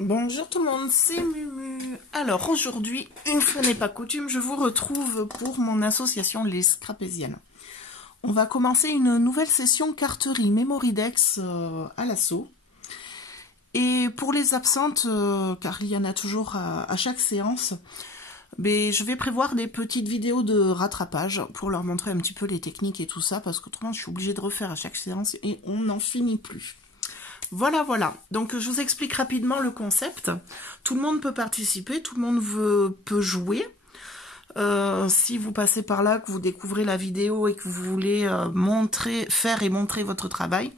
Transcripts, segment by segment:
Bonjour tout le monde, c'est Mumu. Alors aujourd'hui, une fois n'est pas coutume, je vous retrouve pour mon association Les Scrapésiennes. On va commencer une nouvelle session carterie Memoridex à l'assaut. Et pour les absentes, car il y en a toujours à chaque séance, mais je vais prévoir des petites vidéos de rattrapage pour leur montrer un petit peu les techniques et tout ça, parce qu'autrement je suis obligée de refaire à chaque séance et on n'en finit plus. Voilà. Donc, je vous explique rapidement le concept. Tout le monde peut participer, tout le monde peut jouer. Si vous passez par là, que vous découvrez la vidéo et que vous voulez faire et montrer votre travail,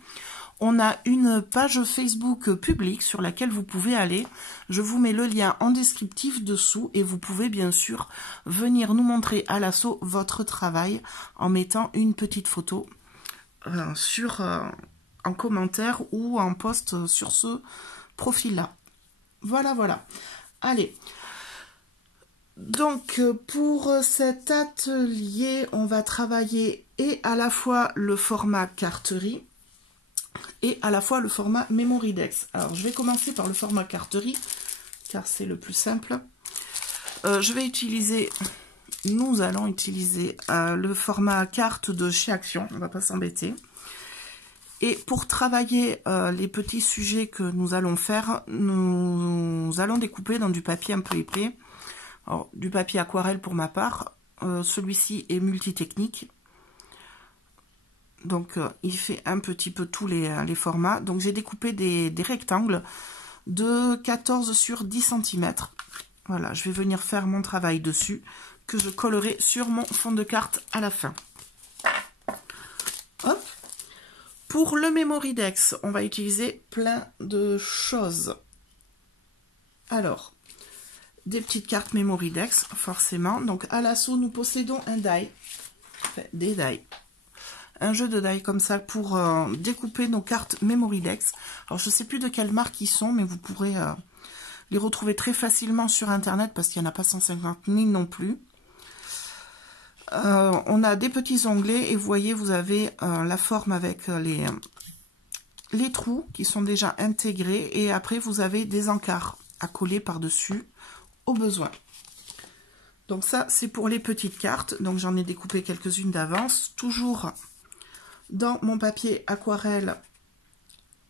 on a une page Facebook publique sur laquelle vous pouvez aller. Je vous mets le lien en descriptif dessous et vous pouvez bien sûr venir nous montrer à l'assaut votre travail en mettant une petite photo en commentaire ou en post sur ce profil-là. Voilà. Allez. Donc, pour cet atelier, on va travailler et à la fois le format carterie et à la fois le format Memoridex. Alors, je vais commencer par le format carterie, car c'est le plus simple. Nous allons utiliser le format carte de chez Action, on ne va pas s'embêter. Et pour travailler les petits sujets que nous allons faire, nous allons découper dans du papier un peu épais. Alors, du papier aquarelle pour ma part. Celui-ci est multitechnique. Donc, il fait un petit peu tous les formats. Donc, j'ai découpé des rectangles de 14 sur 10 cm. Voilà, je vais venir faire mon travail dessus, que je collerai sur mon fond de carte à la fin. Hop. Pour le Memoridex, on va utiliser plein de choses. Alors, des petites cartes Memoridex, forcément. Donc, à l'assaut, nous possédons un die, des die. Un jeu de die comme ça pour découper nos cartes Memoridex. Alors, je ne sais plus de quelle marque ils sont, mais vous pourrez les retrouver très facilement sur Internet parce qu'il n'y en a pas 150 000 non plus. On a des petits onglets et vous voyez, vous avez la forme avec les trous qui sont déjà intégrés et après vous avez des encarts à coller par-dessus au besoin. Donc ça, c'est pour les petites cartes. Donc j'en ai découpé quelques-unes d'avance, toujours dans mon papier aquarelle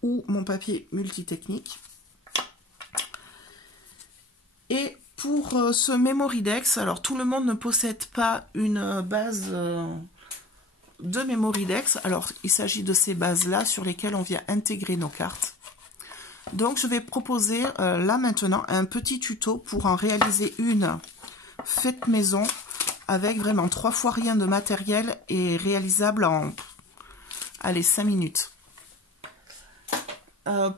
ou mon papier multitechnique. Et pour ce Memoridex, alors tout le monde ne possède pas une base de Memoridex. Alors il s'agit de ces bases-là sur lesquelles on vient intégrer nos cartes. Donc je vais proposer là maintenant un petit tuto pour en réaliser une faite maison avec vraiment 3 fois rien de matériel et réalisable en 5 minutes.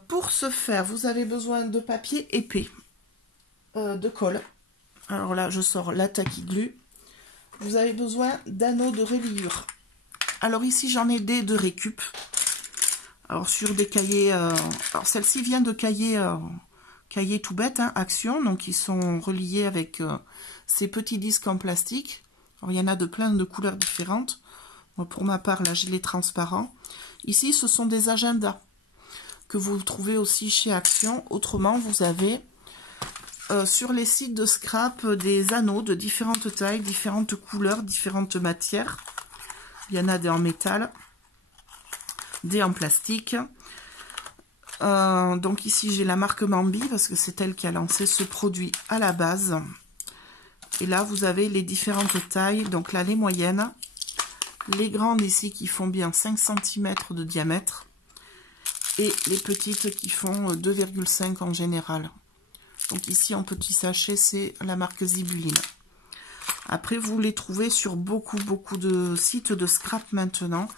Pour ce faire, vous avez besoin de papier épais. De colle. Alors là, je sors la Tacky Glue. Vous avez besoin d'anneaux de reliure. Alors ici, j'en ai des de récup. Alors sur des cahiers... alors celle-ci vient de cahiers tout bêtes, hein, Action. Donc ils sont reliés avec ces petits disques en plastique. Alors il y en a de plein de couleurs différentes. Moi, pour ma part, là, j'ai les transparents. Ici, ce sont des agendas que vous trouvez aussi chez Action. Autrement, vous avez... sur les sites de scrap, des anneaux de différentes tailles, différentes couleurs, différentes matières. Il y en a des en métal, des en plastique. Donc ici, j'ai la marque Mambi, parce que c'est elle qui a lancé ce produit à la base. Et là, vous avez les différentes tailles. Donc là, les moyennes. Les grandes ici qui font bien 5 cm de diamètre. Et les petites qui font 2,5 en général. Donc ici, en petit sachet, c'est la marque Zibuline. Après, vous les trouvez sur beaucoup de sites de scrap maintenant.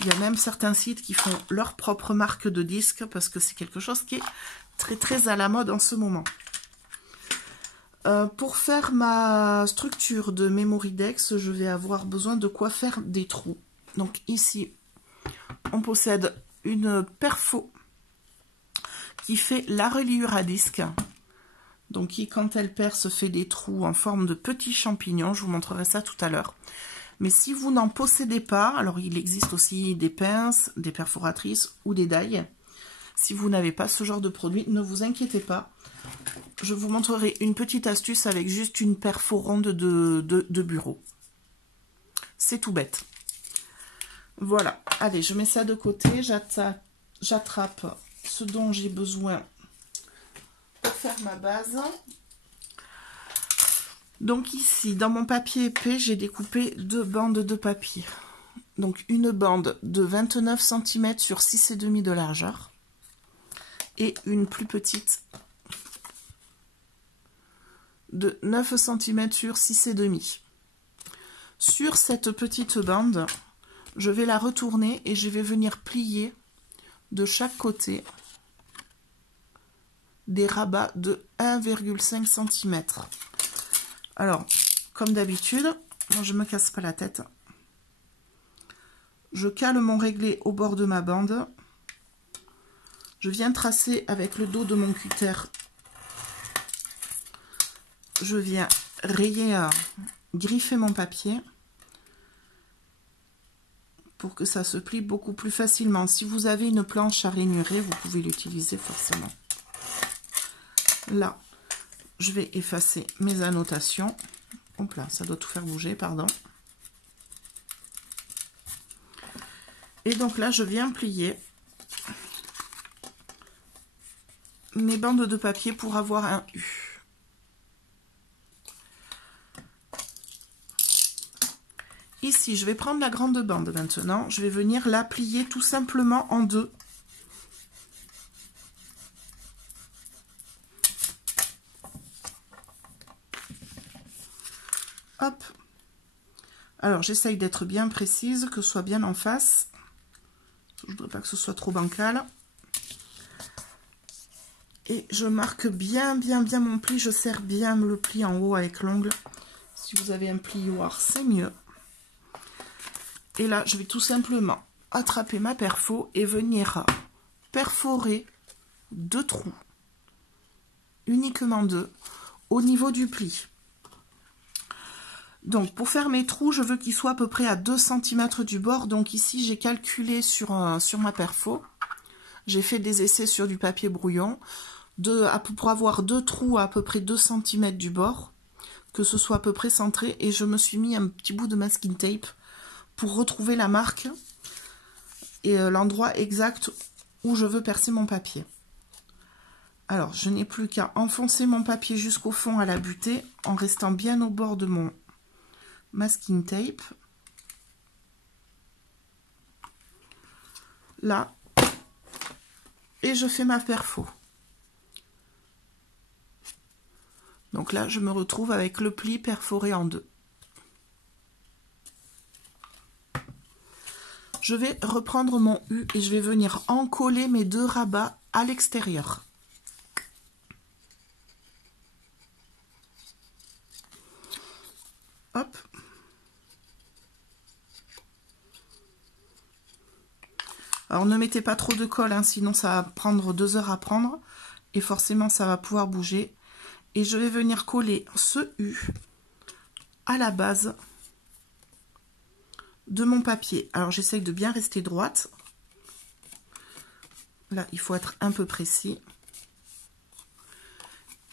Il y a même certains sites qui font leur propre marque de disques parce que c'est quelque chose qui est très à la mode en ce moment. Pour faire ma structure de Memoridex, je vais avoir besoin de quoi faire des trous. Donc ici, on possède une perfo qui fait la reliure à disque. Donc qui, quand elle perce, fait des trous en forme de petits champignons. Je vous montrerai ça tout à l'heure. Mais si vous n'en possédez pas, alors il existe aussi des pinces, des perforatrices ou des dailles. Si vous n'avez pas ce genre de produit, ne vous inquiétez pas. Je vous montrerai une petite astuce avec juste une perfo ronde de bureau. C'est tout bête. Voilà, allez, je mets ça de côté. J'attrape ce dont j'ai besoin pour faire ma base. Donc ici, dans mon papier épais, j'ai découpé 2 bandes de papier. Donc une bande de 29 cm sur 6,5 de largeur et une plus petite de 9 cm sur 6,5. Sur cette petite bande, je vais la retourner et je vais venir plier de chaque côté des rabats de 1,5 cm. Alors, comme d'habitude, moi je ne me casse pas la tête. Je cale mon réglé au bord de ma bande. Je viens tracer avec le dos de mon cutter. Je viens rayer, griffer mon papier pour que ça se plie beaucoup plus facilement. Si vous avez une planche à rainurer, vous pouvez l'utiliser forcément. Là, je vais effacer mes annotations. Hop là, ça doit tout faire bouger, pardon. Et donc là, je viens plier mes bandes de papier pour avoir un U. Ici, je vais prendre la grande bande maintenant. Je vais venir la plier tout simplement en 2. Hop. Alors, j'essaye d'être bien précise, que ce soit bien en face. Je ne voudrais pas que ce soit trop bancal. Et je marque bien mon pli. Je serre bien le pli en haut avec l'ongle. Si vous avez un plioir, c'est mieux. Et là, je vais tout simplement attraper ma perfo et venir perforer 2 trous. Uniquement 2 au niveau du pli. Donc, pour faire mes trous, je veux qu'ils soient à peu près à 2 cm du bord. Donc ici, j'ai calculé sur ma perfo. J'ai fait des essais sur du papier brouillon pour avoir 2 trous à peu près 2 cm du bord, que ce soit à peu près centré. Et je me suis mis un petit bout de masking tape pour retrouver la marque et l'endroit exact où je veux percer mon papier. Alors, je n'ai plus qu'à enfoncer mon papier jusqu'au fond à la butée en restant bien au bord de mon masking tape. Là. Et je fais ma perfo. Donc là, je me retrouve avec le pli perforé en 2. Je vais reprendre mon U et je vais venir encoller mes 2 rabats à l'extérieur. Hop. Alors ne mettez pas trop de colle, hein, sinon ça va prendre 2 heures à prendre. Et forcément ça va pouvoir bouger. Et je vais venir coller ce U à la base de mon papier. Alors j'essaye de bien rester droite. Là, il faut être un peu précis.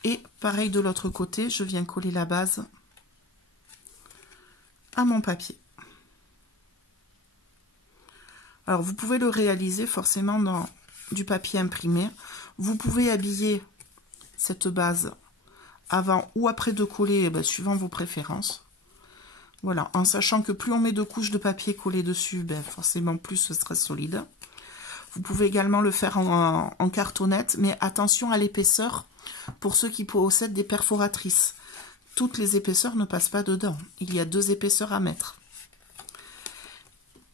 Et pareil de l'autre côté, je viens coller la base à mon papier. Alors vous pouvez le réaliser forcément dans du papier imprimé. Vous pouvez habiller cette base avant ou après de coller, suivant vos préférences. Voilà, en sachant que plus on met de couches de papier collé dessus, forcément plus ce sera solide. Vous pouvez également le faire en cartonnette, mais attention à l'épaisseur pour ceux qui possèdent des perforatrices. Toutes les épaisseurs ne passent pas dedans. Il y a 2 épaisseurs à mettre.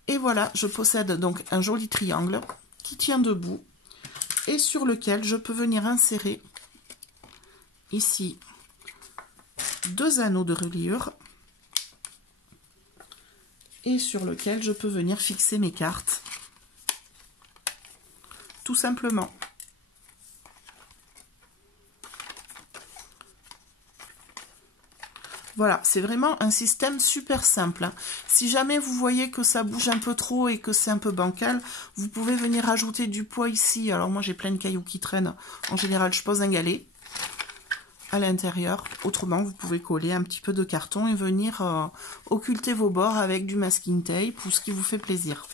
Et voilà, je possède donc un joli triangle qui tient debout et sur lequel je peux venir insérer ici 2 anneaux de reliure et sur lequel je peux venir fixer mes cartes. Tout simplement. Voilà, c'est vraiment un système super simple. Si jamais vous voyez que ça bouge un peu trop et que c'est un peu bancal, vous pouvez venir ajouter du poids ici. Alors moi j'ai plein de cailloux qui traînent. En général, je pose un galet à l'intérieur. Autrement, vous pouvez coller un petit peu de carton et venir occulter vos bords avec du masking tape ou ce qui vous fait plaisir.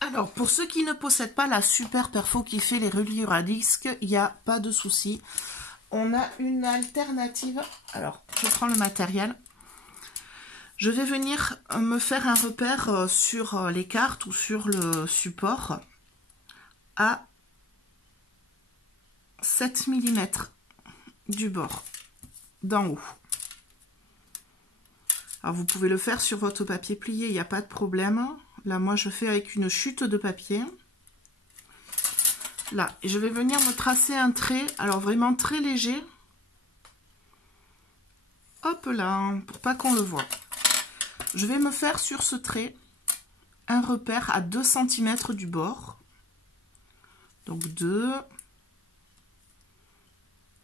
Alors, pour ceux qui ne possèdent pas la super perfo qui fait les reliures à disque, il n'y a pas de souci. On a une alternative. Alors, je prends le matériel. Je vais venir me faire un repère sur les cartes ou sur le support à 7 mm du bord, d'en haut. Alors, vous pouvez le faire sur votre papier plié, il n'y a pas de problème. Là, moi, je fais avec une chute de papier. Là, et je vais venir me tracer un trait, alors vraiment très léger. Hop là, pour pas qu'on le voit. Je vais me faire sur ce trait un repère à 2 cm du bord. Donc 2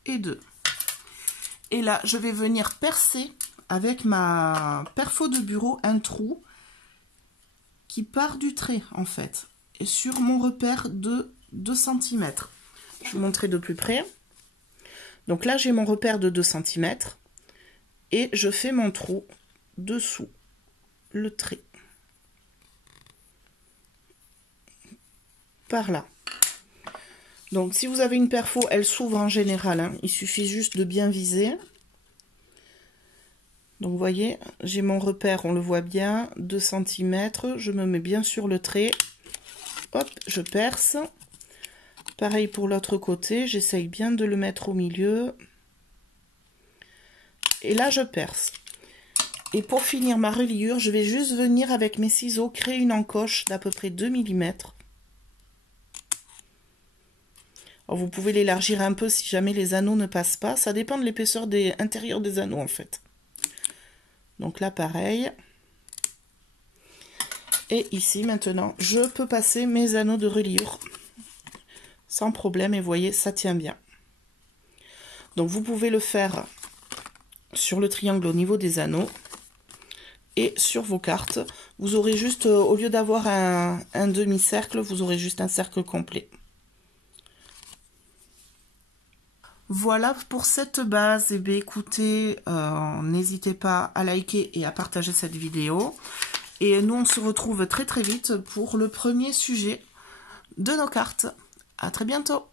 et 2. Et là, je vais venir percer avec ma perfo de bureau un trou qui part du trait en fait. Et sur mon repère de 2 cm. Je vais vous montrer de plus près. Donc là, j'ai mon repère de 2 cm. Et je fais mon trou dessous le trait. Par là. Donc si vous avez une perfo, elle s'ouvre en général. Hein. Il suffit juste de bien viser. Donc vous voyez, j'ai mon repère, on le voit bien, 2 cm. Je me mets bien sur le trait. Hop, je perce. Pareil pour l'autre côté, j'essaye bien de le mettre au milieu. Et là, je perce. Et pour finir ma reliure, je vais juste venir avec mes ciseaux créer une encoche d'à peu près 2 mm. Alors, vous pouvez l'élargir un peu si jamais les anneaux ne passent pas. Ça dépend de l'épaisseur des intérieurs des anneaux en fait. Donc là, pareil. Et ici, maintenant, je peux passer mes anneaux de reliure sans problème. Et vous voyez, ça tient bien. Donc, vous pouvez le faire sur le triangle au niveau des anneaux. Et sur vos cartes, vous aurez juste, au lieu d'avoir un demi-cercle, vous aurez juste un cercle complet. Voilà pour cette base. Et bien écoutez, n'hésitez pas à liker et à partager cette vidéo. Et nous, on se retrouve très très vite pour le premier sujet de nos cartes. À très bientôt.